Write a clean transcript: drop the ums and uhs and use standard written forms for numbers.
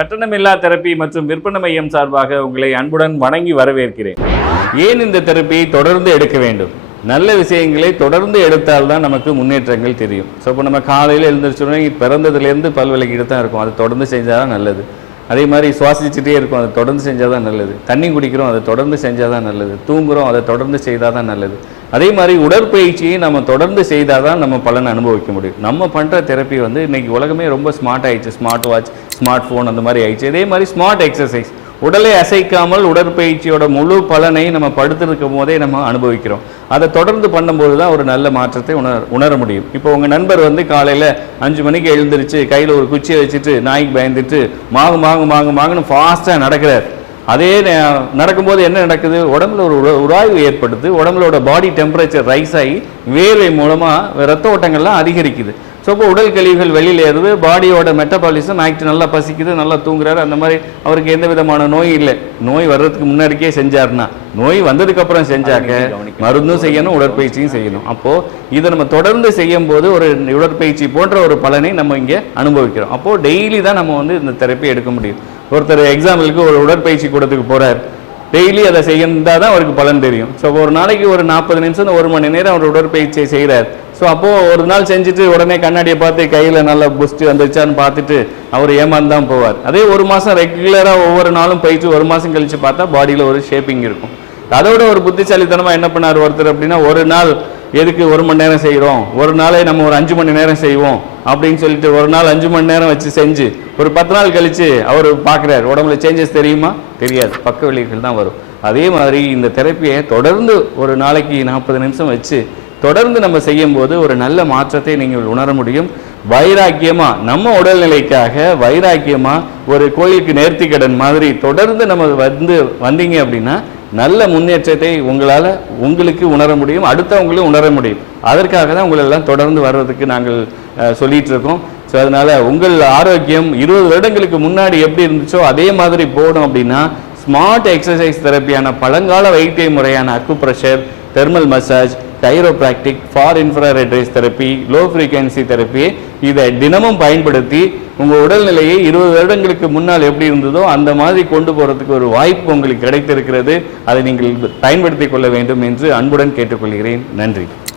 கட்டணமில்லா தெரப்பி மற்றும் விற்பனை மையம் சார்பாக உங்களை அன்புடன் வணங்கி வரவேற்கிறேன். ஏன் இந்த தெரப்பியை தொடர்ந்து எடுக்க வேண்டும்? நல்ல விஷயங்களை தொடர்ந்து எடுத்தால்தான் நமக்கு முன்னேற்றங்கள் தெரியும். ஸோ இப்போ நம்ம காலையில் எழுந்திரிச்சோடனே பிறந்ததுலேருந்து பல் விளக்கிட்டு தான் இருக்கும், அது தொடர்ந்து செஞ்சால் தான் நல்லது. அதே மாதிரி சுவாசிச்சுட்டே இருக்கும், அதை தொடர்ந்து செஞ்சால் தான் நல்லது. தண்ணி குடிக்கிறோம், அதை தொடர்ந்து செஞ்சால் தான் நல்லது. தூங்குகிறோம், அதை தொடர்ந்து செய்தால் தான் நல்லது. அதே மாதிரி உடற்பயிற்சியை நம்ம தொடர்ந்து செய்தால் தான் நம்ம பலன் அனுபவிக்க முடியும். நம்ம பண்ணுற தெரப்பி இன்றைக்கி உலகமே ரொம்ப ஸ்மார்ட் ஆயிடுச்சு. ஸ்மார்ட் வாட்ச், ஸ்மார்ட் ஃபோன் அந்த மாதிரி ஆயிடுச்சு. இதே மாதிரி ஸ்மார்ட் எக்ஸசைஸ், உடலை அசைக்காமல் உடற்பயிற்சியோட முழு பலனை நம்ம படுத்திருக்கும் போதே நம்ம அனுபவிக்கிறோம். அதை தொடர்ந்து பண்ணும்போது தான் ஒரு நல்ல மாற்றத்தை உணர முடியும். இப்போ உங்கள் நண்பர் காலையில் 5 மணிக்கு எழுந்திரிச்சு கையில் ஒரு குச்சியை வச்சுட்டு நாய்க்கு பயந்துட்டு மாங்குன்னு ஃபாஸ்ட்டாக நடக்கிறார். அதே நடக்கும்போது என்ன நடக்குது? உடம்புல ஒரு உராய்வு ஏற்படுது. உடம்புலோட பாடி டெம்பரேச்சர் ரைஸ் ஆகி வேர்வை மூலமாக ரத்த ஓட்டங்கள்லாம் அதிகரிக்குது. ஸோ இப்போ உடல் கழிவுகள் வெளியில் ஏறுது, பாடியோட மெட்டபாலிசம் ஆக்ட் நல்லா பசிக்குது, நல்லா தூங்குறாரு. அந்த மாதிரி அவருக்கு எந்த விதமான நோய் இல்லை. நோய் வர்றதுக்கு முன்னாடிக்கே செஞ்சார்னா, நோய் வந்ததுக்கப்புறம் செஞ்சாக்க மருந்தும் செய்யணும், உடற்பயிற்சியும் செய்யணும். அப்போது இதை நம்ம தொடர்ந்து செய்யும் போது ஒரு உடற்பயிற்சி போன்ற ஒரு பலனை நம்ம இங்கே அனுபவிக்கிறோம். அப்போது டெய்லி தான் நம்ம இந்த தெரப்பி எடுக்க முடியும். ஒருத்தர் எக்ஸாம்பிளுக்கு ஒரு உடற்பயிற்சி கூடத்துக்கு போகிறார், டெய்லி அதை செய்யந்தால் தான் அவருக்கு பலன் தெரியும். ஸோ ஒரு நாளைக்கு ஒரு 40 நிமிஷம் 1 மணி நேரம் அவர் உடற்பயிற்சியை செய்கிறார். ஸோ அப்போது ஒரு நாள் செஞ்சுட்டு உடனே கண்ணாடியை பார்த்து கையில் நல்லா புஸ்ட் வந்துருச்சான்னு பார்த்துட்டு அவர் ஏமாந்து தான் போவார். அதே 1 மாதம் ரெகுலராக ஒவ்வொரு நாளும் போயிட்டு 1 மாதம் கழித்து பார்த்தா பாடியில் ஒரு ஷேப்பிங் இருக்கும். அதோட ஒரு புத்திசாலித்தனமாக என்ன பண்ணார் ஒருத்தர் அப்படின்னா, ஒரு நாள் எதுக்கு 1 மணி நேரம் செய்கிறோம், ஒரு நாளே நம்ம ஒரு 5 மணி நேரம் செய்வோம் அப்படின்னு சொல்லிட்டு ஒரு நாள் 5 மணி நேரம் வச்சு செஞ்சு ஒரு 10 நாள் கழித்து அவர் பார்க்குறாரு, உடம்புல சேஞ்சஸ் தெரியுமா? தெரியாது, பக்க விளைவுகள் தான் வரும். அதே மாதிரி இந்த தெரப்பியை தொடர்ந்து ஒரு நாளைக்கு 40 நிமிஷம் வச்சு தொடர்ந்து நம்ம செய்யும் போது ஒரு நல்ல மாற்றத்தை நீங்கள் உணர முடியும். வைராக்கியமாக நம்ம உடல்நிலைக்காக வைராக்கியமாக ஒரு கோயிலுக்கு நேர்த்திக்கடன் மாதிரி தொடர்ந்து நம்ம வந்தீங்க அப்படின்னா நல்ல முன்னேற்றத்தை உங்களுக்கு உணர முடியும், அடுத்தவங்களும் உணர முடியும். அதற்காக தான் உங்களெல்லாம் தொடர்ந்து வர்றதுக்கு நாங்கள் சொல்லிட்டு இருக்கோம். ஸோ அதனால் உங்கள் ஆரோக்கியம் 20 வருடங்களுக்கு முன்னாடி எப்படி இருந்துச்சோ அதே மாதிரி போகணும் அப்படின்னா ஸ்மார்ட் எக்ஸசைஸ் தெரப்பியான பழங்கால வைத்திய முறையான acupressure, thermal massage, chiropractic, for infrared race therapy, low frequency therapy, இதை தினமும் பயன்படுத்தி உங்கள் உடல்நிலையை 20 வருடங்களுக்கு முன்னால் எப்படி இருந்ததோ அந்த மாதிரி கொண்டு போகிறதுக்கு ஒரு வாய்ப்பு உங்களுக்கு கிடைத்திருக்கிறது. அதை நீங்கள் பயன்படுத்திக் கொள்ள வேண்டும் என்று அன்புடன் கேட்டுக்கொள்கிறேன். நன்றி.